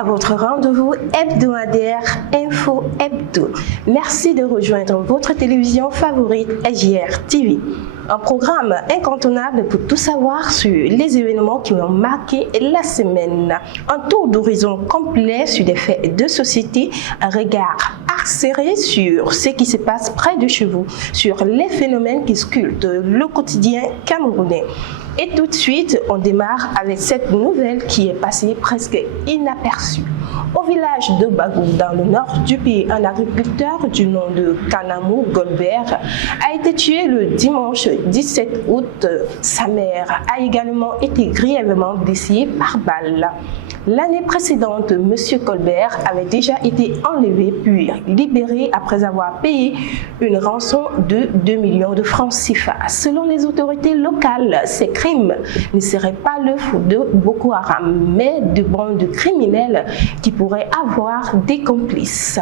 à votre rendez-vous hebdomadaire Info Hebdo. Merci de rejoindre votre télévision favorite SJR TV. Un programme incontournable pour tout savoir sur les événements qui ont marqué la semaine. Un tour d'horizon complet sur des faits de société, un regard acéré sur ce qui se passe près de chez vous, sur les phénomènes qui sculptent le quotidien camerounais. Et tout de suite, on démarre avec cette nouvelle qui est passée presque inaperçue. Au village de Bagou, dans le nord du pays, un agriculteur du nom de Kanamou Goldberg a été tué le dimanche 17 août. Sa mère a également été grièvement blessée par balle. L'année précédente, M. Colbert avait déjà été enlevé puis libéré après avoir payé une rançon de 2 millions de francs CFA. Selon les autorités locales, ces crimes ne seraient pas l'œuvre de Boko Haram, mais de bandes criminelles qui pourraient avoir des complices.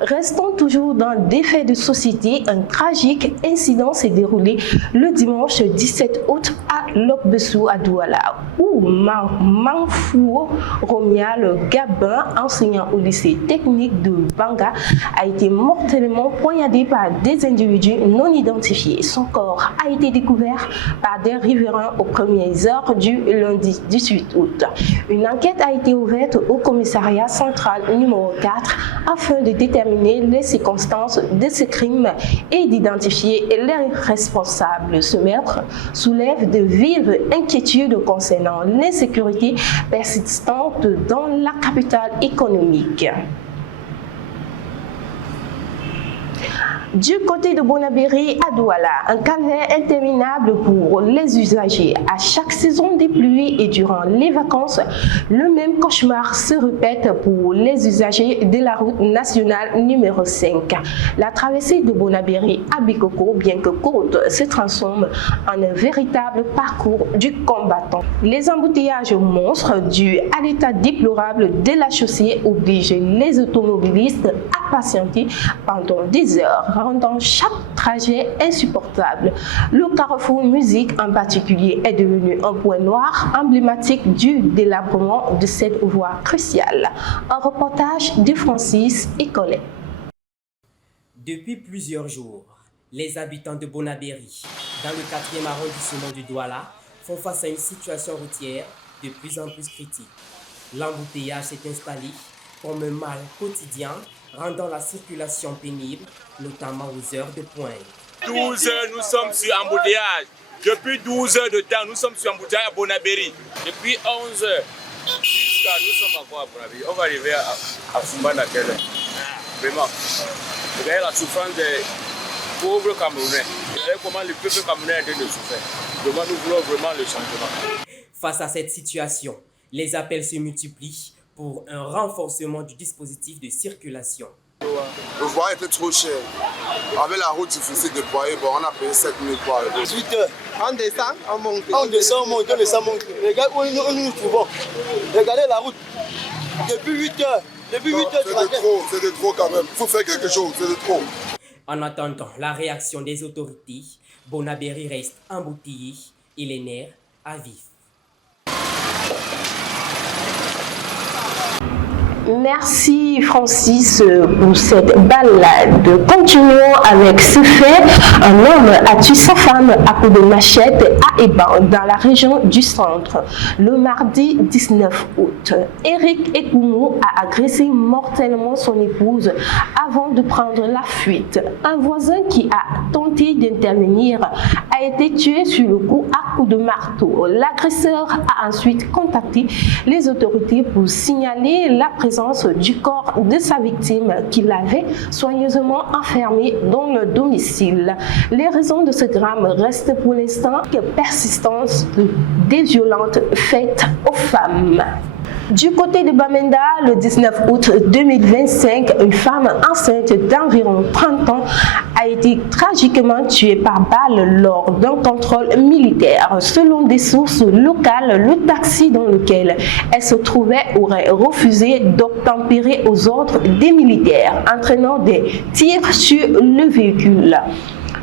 Restons toujours dans des faits de société. Un tragique incident s'est déroulé le dimanche 17 août à Lokbessou à Douala, où Manfouo Romial Gabin, enseignant au lycée technique de Banga, a été mortellement poignardé par des individus non identifiés. Son corps a été découvert par des riverains aux premières heures du lundi 18 août. Une enquête a été ouverte au commissariat central numéro 4 afin de déterminer les circonstances de ce crime et d'identifier les responsables. Ce meurtre soulève de vives inquiétudes concernant l'insécurité persistante dans la capitale économique. Du côté de Bonabéry à Douala, un calvaire interminable pour les usagers. À chaque saison des pluies et durant les vacances, le même cauchemar se répète pour les usagers de la route nationale numéro 5. La traversée de Bonabéry à Bikoko, bien que courte, se transforme en un véritable parcours du combattant. Les embouteillages monstres dus à l'état déplorable de la chaussée obligent les automobilistes à patienter pendant des heures, rendant chaque trajet insupportable. Le carrefour musique en particulier est devenu un point noir emblématique du délabrement de cette voie cruciale. Un reportage de Francis et Colette. Depuis plusieurs jours, les habitants de Bonabéry, dans le 4e arrondissement du Douala, font face à une situation routière de plus en plus critique. L'embouteillage s'est installé comme un mal quotidien, rendant la circulation pénible, notamment aux heures de pointe. 12 heures, nous sommes sur embouteillage. Depuis 12 heures de temps, nous sommes sur embouteillage à Bonabéry. Depuis 11 heures, jusqu'à nous sommes encore à Bonabéry. On va arriver à Fumbana à quelle heure? Vraiment. Regardez la souffrance des pauvres Camerounais. Regardez comment le peuple camerounais est en train de souffrir. Vraiment, nous voulons vraiment le changement. Face à cette situation, les appels se multiplient pour un renforcement du dispositif de circulation. Le voie était trop cher. Avec la route difficile de déployer, bon, on a payé 7 000 pour arriver. 18 heures, on descend, on monte. On descend, on monte, on descend, on monte. Regarde où nous nous trouvons. Regardez la route. Depuis 8 heures. Depuis 8 heures, c'est de trop quand même. Il faut faire quelque chose, c'est de trop. En attendant la réaction des autorités, Bonabéry reste embouteillé et les nerfs à vif. Merci Francis pour cette balade. Continuons avec ce fait. Un homme a tué sa femme à coups de machette à Eban, dans la région du centre, le mardi 19 août. Eric Ekoumou a agressé mortellement son épouse avant de prendre la fuite. Un voisin qui a tenté d'intervenir a été tué sur le coup à coups de marteau. L'agresseur a ensuite contacté les autorités pour signaler la présence du corps de sa victime qu'il avait soigneusement enfermé dans le domicile. Les raisons de ce drame restent pour l'instant que persistance des violences faites aux femmes. Du côté de Bamenda, le 19 août 2025, une femme enceinte d'environ 30 ans a été tragiquement tuée par balle lors d'un contrôle militaire. Selon des sources locales, le taxi dans lequel elle se trouvait aurait refusé d'obtempérer aux ordres des militaires, entraînant des tirs sur le véhicule.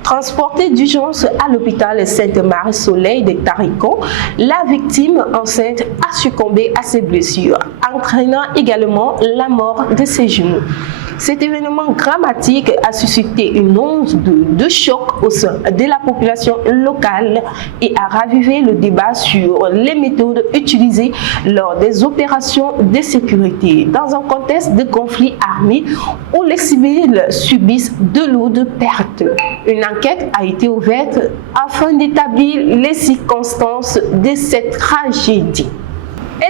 Transportée d'urgence à l'hôpital Sainte-Marie-Soleil de Taricon, la victime enceinte a succombé à ses blessures, entraînant également la mort de ses genoux. Cet événement dramatique a suscité une onde de choc au sein de la population locale et a ravivé le débat sur les méthodes utilisées lors des opérations de sécurité dans un contexte de conflit armé où les civils subissent de lourdes pertes. Une enquête a été ouverte afin d'établir les circonstances de cette tragédie.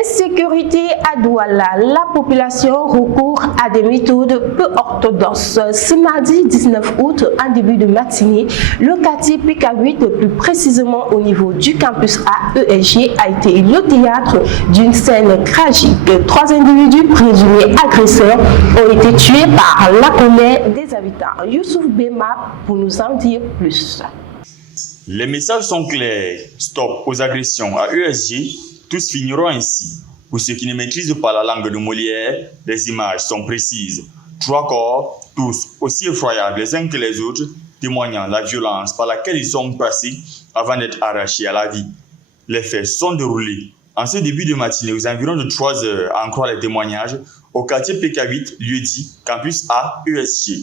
Insécurité à Douala, la population recourt à des méthodes peu orthodoxes. Ce mardi 19 août, en début de matinée, le quartier PK8, plus précisément au niveau du campus A ESG, a été le théâtre d'une scène tragique. 3 individus présumés agresseurs ont été tués par la colère des habitants. Youssouf Bema pour nous en dire plus. Les messages sont clairs. Stop aux agressions à ESG. Tous finiront ainsi. Pour ceux qui ne maîtrisent pas la langue de Molière, les images sont précises. 3 corps, tous aussi effroyables les uns que les autres, témoignant la violence par laquelle ils sont passés avant d'être arrachés à la vie. Les faits sont déroulés en ce début de matinée aux environs de 3 heures, à en croire les témoignages, au quartier PK8, lieu-dit Campus A ESG.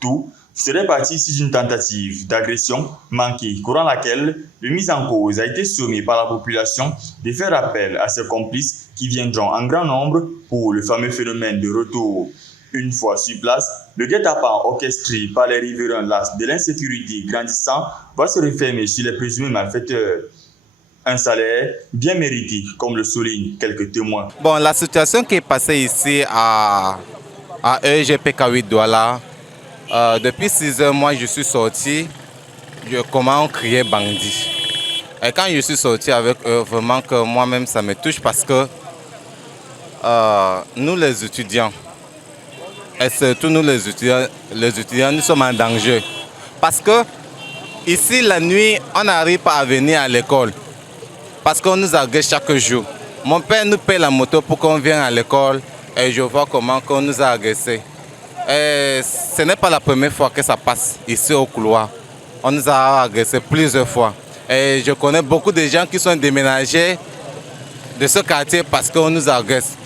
Tout serait parti ici d'une tentative d'agression manquée, courant laquelle le mis en cause a été sommé par la population de faire appel à ses complices qui viendront en grand nombre pour le fameux phénomène de retour. Une fois sur place, le guet-apens orchestré par les riverains las de l'insécurité grandissant va se refermer sur les présumés malfaiteurs. Un salaire bien mérité, comme le soulignent quelques témoins. Bon, la situation qui est passée ici à EGPK8 Douala, depuis 6 heures, moi je suis sorti, comment crier bandit. Et quand je suis sorti avec eux, vraiment que moi-même ça me touche parce que nous les étudiants, et surtout nous les étudiants, nous sommes en danger. Parce que ici la nuit, on n'arrive pas à venir à l'école. Parce qu'on nous agresse chaque jour. Mon père nous paie la moto pour qu'on vienne à l'école et je vois comment on nous a agressés. Et ce n'est pas la première fois que ça passe ici au couloir. On nous a agressés plusieurs fois. Et je connais beaucoup de gens qui sont déménagés de ce quartier parce qu'on nous agresse.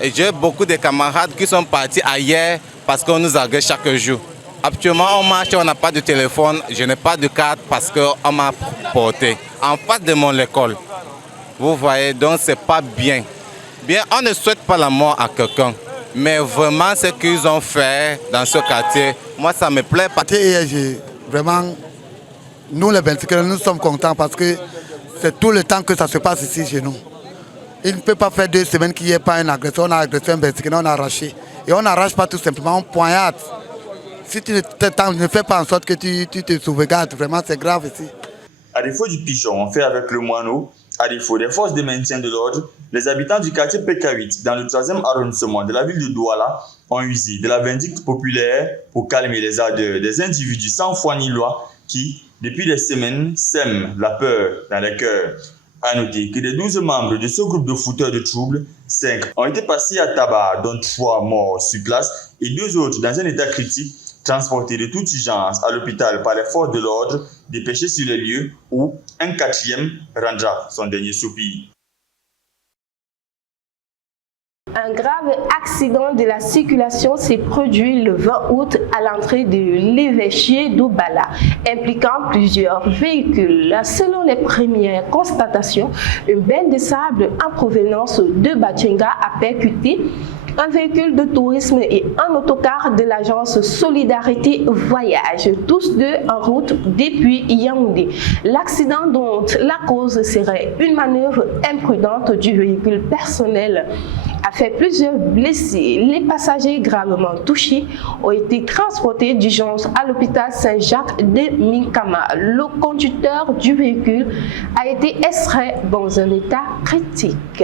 Et j'ai beaucoup de camarades qui sont partis ailleurs parce qu'on nous agresse chaque jour. Actuellement, on marche, on n'a pas de téléphone, je n'ai pas de carte parce qu'on m'a porté. En face de mon école. Vous voyez, donc c'est pas bien. Bien, on ne souhaite pas la mort à quelqu'un. Mais vraiment, ce qu'ils ont fait dans ce quartier, moi, ça me plaît pas. Vraiment, nous les Bentikers, nous sommes contents parce que c'est tout le temps que ça se passe ici chez nous. Il ne peut pas faire 2 semaines qu'il n'y ait pas une agression. On a agressé un Bentiker, on a arraché. Et on n'arrache pas tout simplement, on poignarde. Si tu ne fais pas en sorte que tu te sauvegardes, vraiment, c'est grave ici. À défaut du pigeon, on fait avec le moineau. À défaut des forces de maintien de l'ordre, les habitants du quartier PK8, dans le 3e arrondissement de la ville de Douala, ont usé de la vindicte populaire pour calmer les ardeurs des individus sans foi ni loi qui, depuis des semaines, sèment la peur dans les cœurs. À noter que des 12 membres de ce groupe de fouteurs de troubles, 5 ont été passés à tabac, dont 3 morts sur place et 2 autres dans un état critique, transportés de toute urgence à l'hôpital par les forces de l'ordre, dépêchés sur les lieux où un 4e rendra son dernier soupir. Un grave accident de la circulation s'est produit le 20 août à l'entrée de l'évêché d'Obala, impliquant plusieurs véhicules. Selon les premières constatations, une benne de sable en provenance de Batchenga a percuté un véhicule de tourisme et un autocar de l'agence Solidarité Voyage, tous deux en route depuis Yaoundé. L'accident dont la cause serait une manœuvre imprudente du véhicule personnel a fait plusieurs blessés. Les passagers gravement touchés ont été transportés d'urgence à l'hôpital Saint-Jacques de Minkama. Le conducteur du véhicule a été extrait dans un état critique.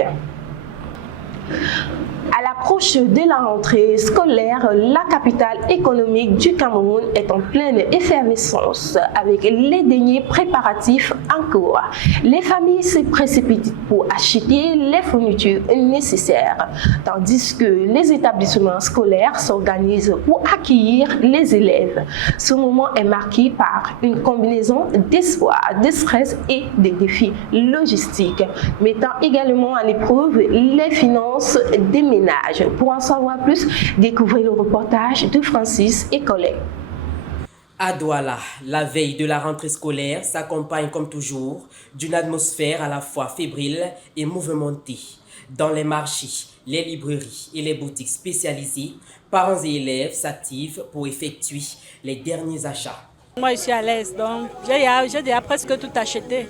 À l'approche de la rentrée scolaire, la capitale économique du Cameroun est en pleine effervescence avec les derniers préparatifs en cours. Les familles se précipitent pour acheter les fournitures nécessaires, tandis que les établissements scolaires s'organisent pour accueillir les élèves. Ce moment est marqué par une combinaison d'espoir, de stress et de défis logistiques, mettant également à l'épreuve les finances des ménages. Pour en savoir plus, découvrez le reportage de Francis et collègues. À Douala, la veille de la rentrée scolaire s'accompagne comme toujours d'une atmosphère à la fois fébrile et mouvementée. Dans les marchés, les librairies et les boutiques spécialisées, parents et élèves s'activent pour effectuer les derniers achats. Moi, je suis à l'aise, donc j'ai déjà presque tout acheté.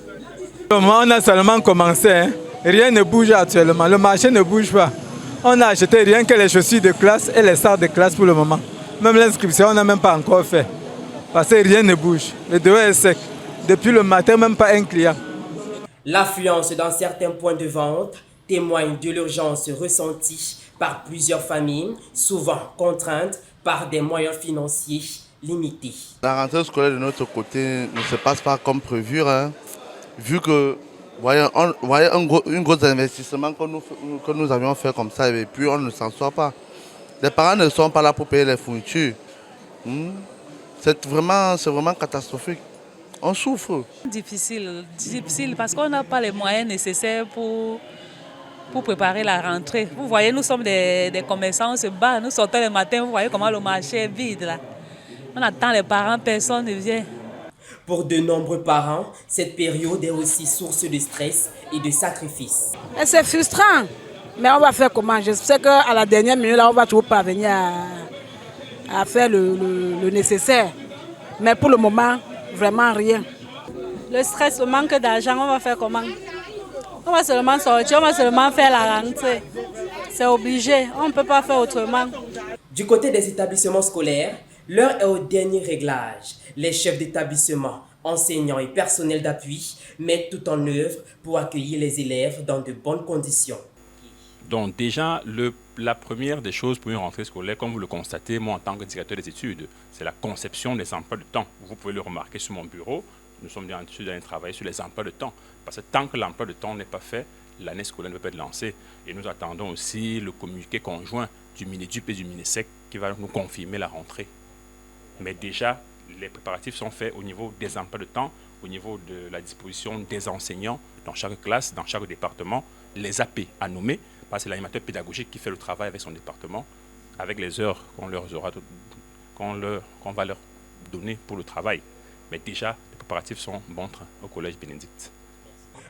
On a seulement commencé, hein. Rien ne bouge actuellement, le marché ne bouge pas. On a acheté rien que les chaussures de classe et les sacs de classe pour le moment. Même l'inscription, on n'a même pas encore fait. Parce que rien ne bouge. Le dehors est sec. Depuis le matin, même pas un client. L'affluence dans certains points de vente témoigne de l'urgence ressentie par plusieurs familles, souvent contraintes par des moyens financiers limités. La rentrée scolaire de notre côté ne se passe pas comme prévu, hein, vu que voyez un gros investissement que nous avions fait comme ça et puis on ne s'en sort pas. Les parents ne sont pas là pour payer les fournitures. C'est vraiment catastrophique. On souffre. Difficile parce qu'on n'a pas les moyens nécessaires pour préparer la rentrée. Vous voyez, nous sommes des commerçants, on se bat, nous sortons le matin, vous voyez comment le marché est vide là. On attend les parents, personne ne vient. Pour de nombreux parents, cette période est aussi source de stress et de sacrifice. C'est frustrant, mais on va faire comment? Je sais qu'à la dernière minute, là, on va toujours parvenir à faire le nécessaire. Mais pour le moment, vraiment rien. Le stress, le manque d'argent, on va faire comment? On va seulement sortir, on va seulement faire la rentrée. C'est obligé, on ne peut pas faire autrement. Du côté des établissements scolaires, l'heure est au dernier réglage. Les chefs d'établissement, enseignants et personnels d'appui mettent tout en œuvre pour accueillir les élèves dans de bonnes conditions. Donc déjà, la première des choses pour une rentrée scolaire, comme vous le constatez, moi en tant que directeur des études, c'est la conception des emplois de temps. Vous pouvez le remarquer sur mon bureau, nous sommes bien en train de travailler sur les emplois de temps. Parce que tant que l'emploi de temps n'est pas fait, l'année scolaire ne peut pas être lancée. Et nous attendons aussi le communiqué conjoint du MINEDUP et du MINESEC qui va nous confirmer la rentrée. Mais déjà, les préparatifs sont faits au niveau des emplois de temps, au niveau de la disposition des enseignants dans chaque classe, dans chaque département, les AP à nommer, parce que c'est l'animateur pédagogique qui fait le travail avec son département, avec les heures qu'on va leur donner pour le travail. Mais déjà, les préparatifs sont bon train au Collège Bénédicte.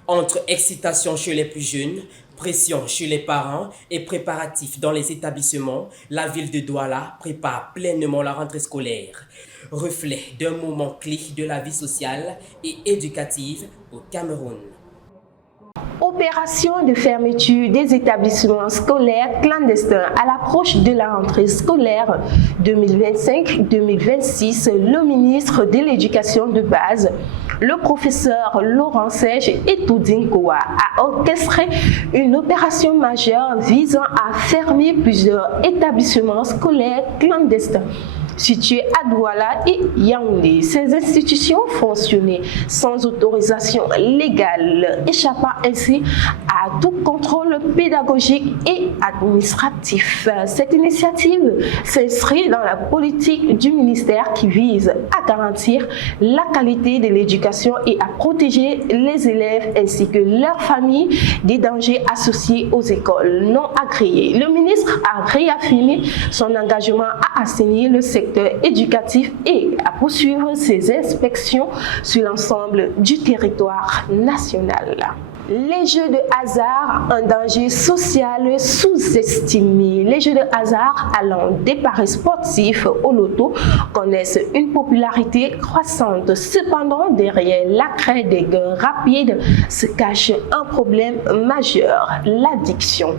Entre excitation chez les plus jeunes, pression chez les parents et préparatifs dans les établissements, la ville de Douala prépare pleinement la rentrée scolaire. Reflet d'un moment clé de la vie sociale et éducative au Cameroun. Opération de fermeture des établissements scolaires clandestins à l'approche de la rentrée scolaire 2025-2026, le ministre de l'Éducation de base, le professeur Laurent Serge Etoudinkoa, a orchestré une opération majeure visant à fermer plusieurs établissements scolaires clandestins situés à Douala et Yaoundé. Ces institutions fonctionnaient sans autorisation légale, échappant ainsi à tout contrôle pédagogique et administratif. Cette initiative s'inscrit dans la politique du ministère qui vise à garantir la qualité de l'éducation et à protéger les élèves ainsi que leurs familles des dangers associés aux écoles non agréées. Le ministre a réaffirmé son engagement à assainir le secteur éducatif et à poursuivre ses inspections sur l'ensemble du territoire national. Les jeux de hasard, un danger social sous-estimé. Les jeux de hasard allant des paris sportifs au loto connaissent une popularité croissante. Cependant, derrière l'accès des gains rapides se cache un problème majeur, l'addiction.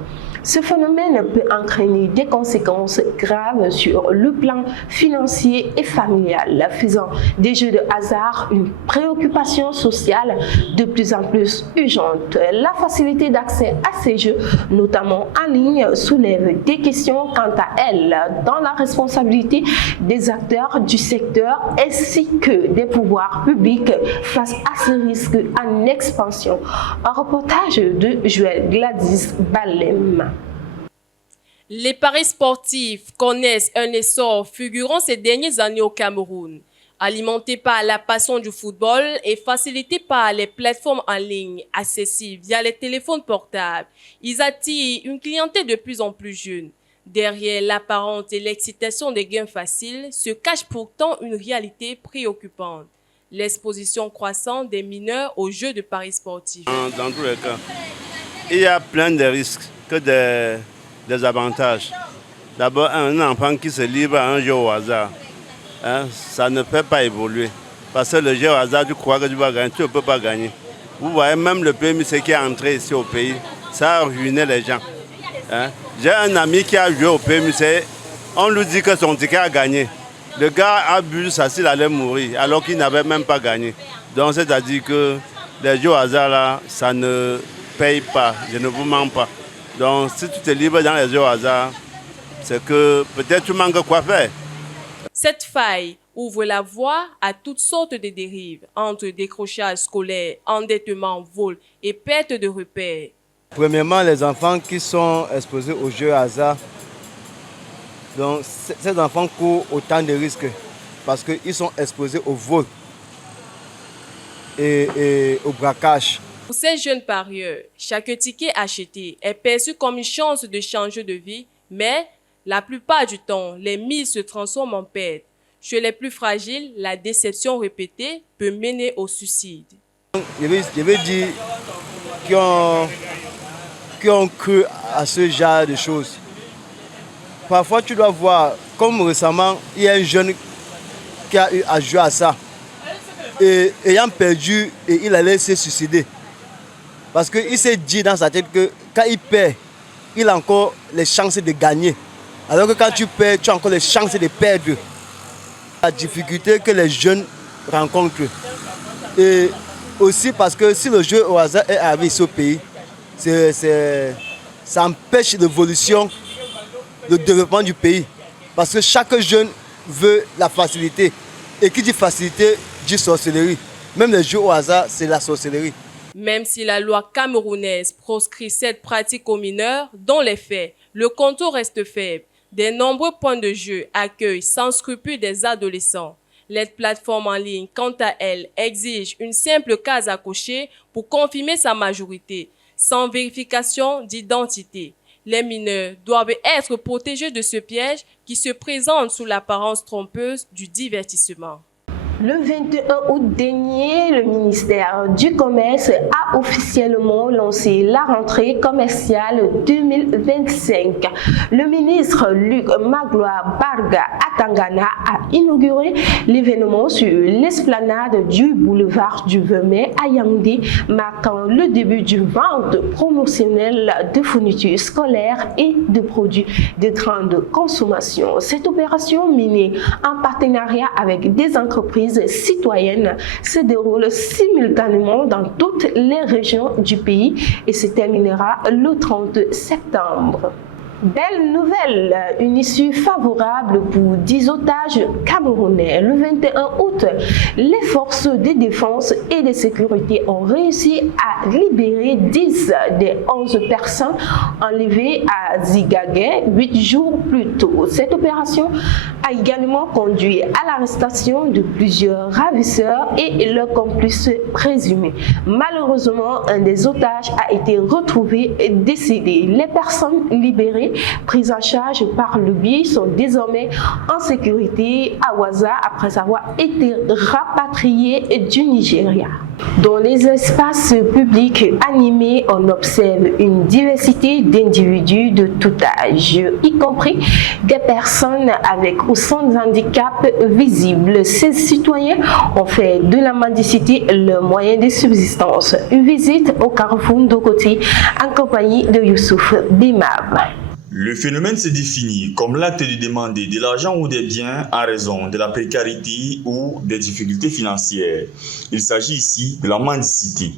Ce phénomène peut entraîner des conséquences graves sur le plan financier et familial, faisant des jeux de hasard une préoccupation sociale de plus en plus urgente. La facilité d'accès à ces jeux, notamment en ligne, soulève des questions quant à elle dans la responsabilité des acteurs du secteur ainsi que des pouvoirs publics face à ce risque en expansion. Un reportage de Joël Gladys Balem. Les paris sportifs connaissent un essor fulgurant ces dernières années au Cameroun. Alimentés par la passion du football et facilités par les plateformes en ligne accessibles via les téléphones portables, ils attirent une clientèle de plus en plus jeune. Derrière l'apparence et l'excitation des gains faciles se cache pourtant une réalité préoccupante. L'exposition croissante des mineurs aux jeux de paris sportifs. Dans tous les cas, il y a plein de risques que des avantages. D'abord, un enfant qui se livre à un jeu au hasard, ça ne peut pas évoluer. Parce que le jeu au hasard, tu crois que tu vas gagner, tu ne peux pas gagner. Vous voyez, même le PMC qui est entré ici au pays, ça a ruiné les gens. J'ai un ami qui a joué au PMC, on lui dit que son ticket a gagné. Le gars a bu ça s'il allait mourir, alors qu'il n'avait même pas gagné. Donc c'est-à-dire que les jeux au hasard là, ça ne paye pas, je ne vous mens pas. Donc si tu te livres dans les jeux au hasard, c'est que peut-être tu manques quoi faire. Cette faille ouvre la voie à toutes sortes de dérives, entre décrochage scolaire, endettement, vol et perte de repères. Premièrement, les enfants qui sont exposés aux jeux hasard, donc ces enfants courent autant de risques parce qu'ils sont exposés au vol et au braquage. Pour ces jeunes parieurs, chaque ticket acheté est perçu comme une chance de changer de vie, mais la plupart du temps, les mises se transforment en pertes. Chez les plus fragiles, la déception répétée peut mener au suicide. Je veux dire qui ont cru à ce genre de choses. Parfois, tu dois voir, comme récemment, il y a un jeune qui a eu à jouer à ça. Et ayant perdu, et il allait se suicider. Parce qu'il s'est dit dans sa tête que quand il perd, il a encore les chances de gagner. Alors que quand tu perds, tu as encore les chances de perdre. La difficulté que les jeunes rencontrent. Et aussi parce que si le jeu au hasard est arrivé ici au pays, ça empêche l'évolution, le développement du pays. Parce que chaque jeune veut la facilité. Et qui dit facilité, dit sorcellerie. Même les jeux au hasard, c'est la sorcellerie. Même si la loi camerounaise proscrit cette pratique aux mineurs, dans les faits, le contour reste faible. Des nombreux points de jeu accueillent sans scrupule des adolescents. Les plateformes en ligne, quant à elles, exigent une simple case à cocher pour confirmer sa majorité, sans vérification d'identité. Les mineurs doivent être protégés de ce piège qui se présente sous l'apparence trompeuse du divertissement. Le 21 août dernier, le ministère du Commerce a officiellement lancé la rentrée commerciale 2025. Le ministre Luc Magloire Barga Atangana a inauguré l'événement sur l'esplanade du boulevard du 20 mai à Yaoundé, marquant le début d'une vente promotionnelle de fournitures scolaires et de produits de grande consommation. Cette opération menée en partenariat avec des entreprises citoyennes se déroule simultanément dans toutes les régions du pays et se terminera le 30 septembre. Belle nouvelle, une issue favorable pour 10 otages camerounais. Le 21 août, les forces de défense et de sécurité ont réussi à libérer 10 des 11 personnes enlevées à Zigagé 8 jours plus tôt. Cette opération a également conduit à l'arrestation de plusieurs ravisseurs et leurs complices présumés. Malheureusement, un des otages a été retrouvé décédé. Les personnes libérées blessés pris en charge par le BI sont désormais en sécurité à Ouaza après avoir été rapatriés du Nigeria. Dans les espaces publics animés, on observe une diversité d'individus de tout âge, y compris des personnes avec ou sans handicap visible. Ces citoyens ont fait de la mendicité leur moyen de subsistance. Une visite au carrefour d'Okoti en compagnie de Youssouf Bimab. Le phénomène se définit comme l'acte de demander de l'argent ou des biens en raison de la précarité ou des difficultés financières. Il s'agit ici de la mendicité.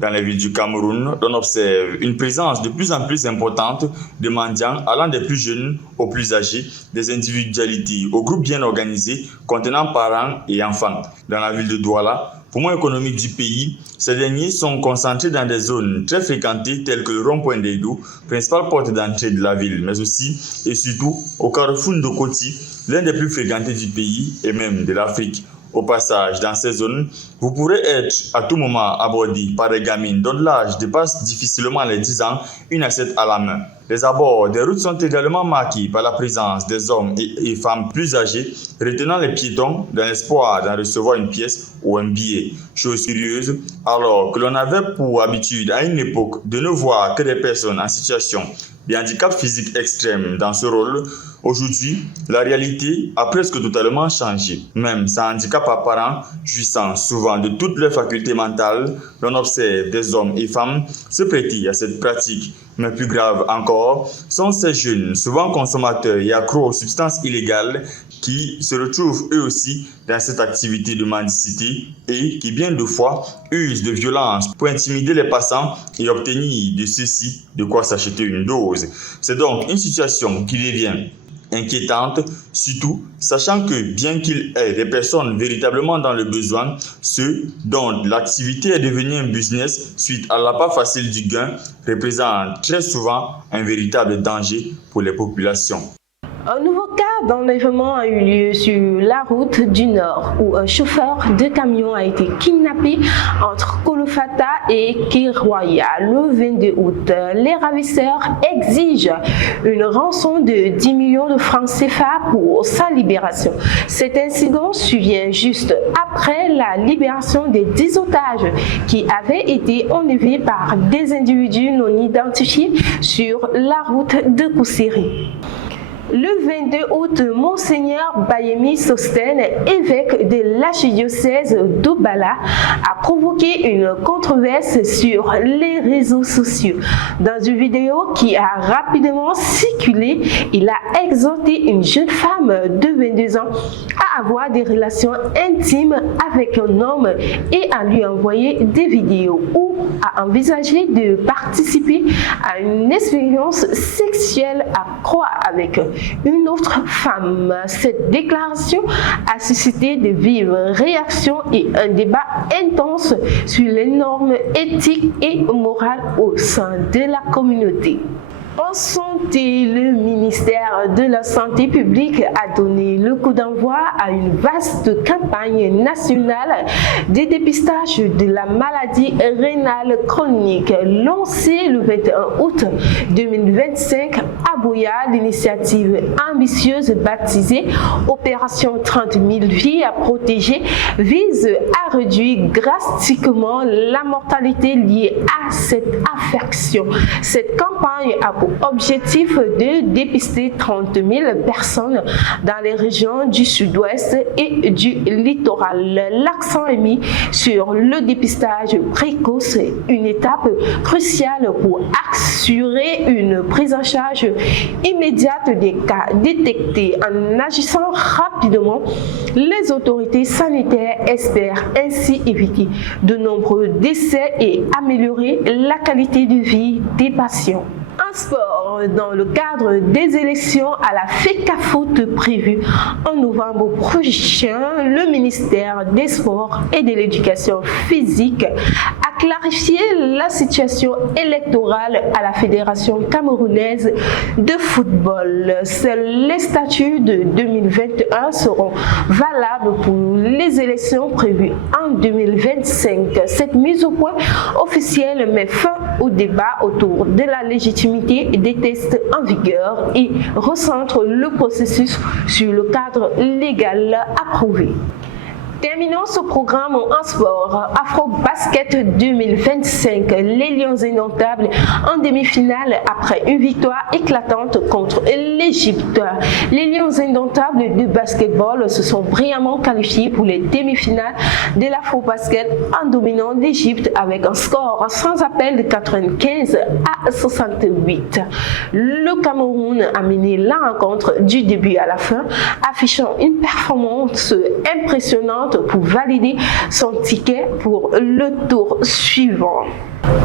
Dans les villes du Cameroun, on observe une présence de plus en plus importante de mendiants allant des plus jeunes aux plus âgés, des individualités aux groupes bien organisés contenant parents et enfants. Dans la ville de Douala, poumon économique du pays, ces derniers sont concentrés dans des zones très fréquentées telles que le rond-point d'Edo, principale porte d'entrée de la ville, mais aussi et surtout au carrefour d'Okoti, l'un des plus fréquentés du pays et même de l'Afrique. Au passage, dans ces zones, vous pourrez être à tout moment abordé par des gamines dont l'âge dépasse difficilement les 10 ans, une assiette à la main. Les abords des routes sont également marqués par la présence des hommes et femmes plus âgés, retenant les piétons dans l'espoir d'en recevoir une pièce ou un billet. Chose curieuse, alors que l'on avait pour habitude à une époque de ne voir que des personnes en situation de handicap physique extrême dans ce rôle, aujourd'hui, la réalité a presque totalement changé. Même sans handicap apparent, jouissant souvent de toutes leurs facultés mentales, l'on observe des hommes et femmes se prêter à cette pratique. Mais plus grave encore, sont ces jeunes, souvent consommateurs et accros aux substances illégales, qui se retrouvent eux aussi dans cette activité de mendicité et qui bien de fois usent de violence pour intimider les passants et obtenir de ceux-ci de quoi s'acheter une dose. C'est donc une situation qui devient inquiétante, surtout sachant que bien qu'il y ait des personnes véritablement dans le besoin, ceux dont l'activité est devenue un business suite à l'appât facile du gain représentent très souvent un véritable danger pour les populations. Un nouveau cas d'enlèvement a eu lieu sur la route du Nord où un chauffeur de camion a été kidnappé entre Kolofata et Kiroya le 22 août. Les ravisseurs exigent une rançon de 10 millions de francs CFA pour sa libération. Cet incident survient juste après la libération des 10 otages qui avaient été enlevés par des individus non identifiés sur la route de Koussiri. Le 22 août, Monseigneur Bayemi Sostène, évêque de l'archidiocèse d'Obala, a provoqué une controverse sur les réseaux sociaux. Dans une vidéo qui a rapidement circulé, il a exhorté une jeune femme de 22 ans à avoir des relations intimes avec un homme et à lui envoyer des vidéos ou à envisager de participer à une expérience sexuelle à croix avec une autre femme. Cette déclaration a suscité de vives réactions et un débat intense sur les normes éthiques et morales au sein de la communauté. En santé, le ministère de la Santé publique a donné le coup d'envoi à une vaste campagne nationale de dépistage de la maladie rénale chronique lancée le 21 août 2025 à Boya. L'initiative ambitieuse baptisée Opération 30 000 vies à protéger vise à réduire drastiquement la mortalité liée à cette affection. Cette campagne a pour objectif de dépister 30 000 personnes dans les régions du sud-ouest et du littoral. L'accent est mis sur le dépistage précoce, une étape cruciale pour assurer une prise en charge immédiate des cas détectés. En agissant rapidement, les autorités sanitaires espèrent ainsi éviter de nombreux décès et améliorer la qualité de vie des patients. En sport, dans le cadre des élections à la FECAFOOT prévues en novembre prochain, le ministère des Sports et de l'Éducation physique a clarifié clarifier la situation électorale à la Fédération camerounaise de football. Seuls les statuts de 2021 seront valables pour les élections prévues en 2025. Cette mise au point officielle met fin au débat autour de la légitimité des tests en vigueur et recentre le processus sur le cadre légal approuvé. Terminons ce programme en sport. Afro-Basket 2025. Les Lions indomptables en demi-finale après une victoire éclatante contre l'Égypte. Les Lions indomptables de basketball se sont brillamment qualifiés pour les demi-finales de l'Afro-Basket en dominant l'Égypte avec un score sans appel de 95 à 68. Le Cameroun a mené la rencontre du début à la fin, affichant une performance impressionnante pour valider son ticket pour le tour suivant.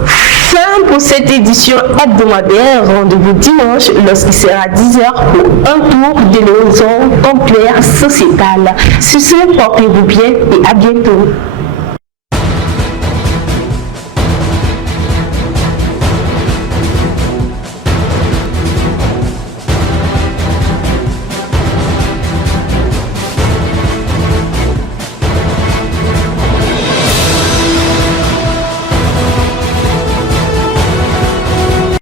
Fin pour cette édition hebdomadaire. Rendez-vous dimanche lorsqu'il sera 10h pour un tour de l'horizon complet sociétal. Sur ce, portez-vous bien et à bientôt.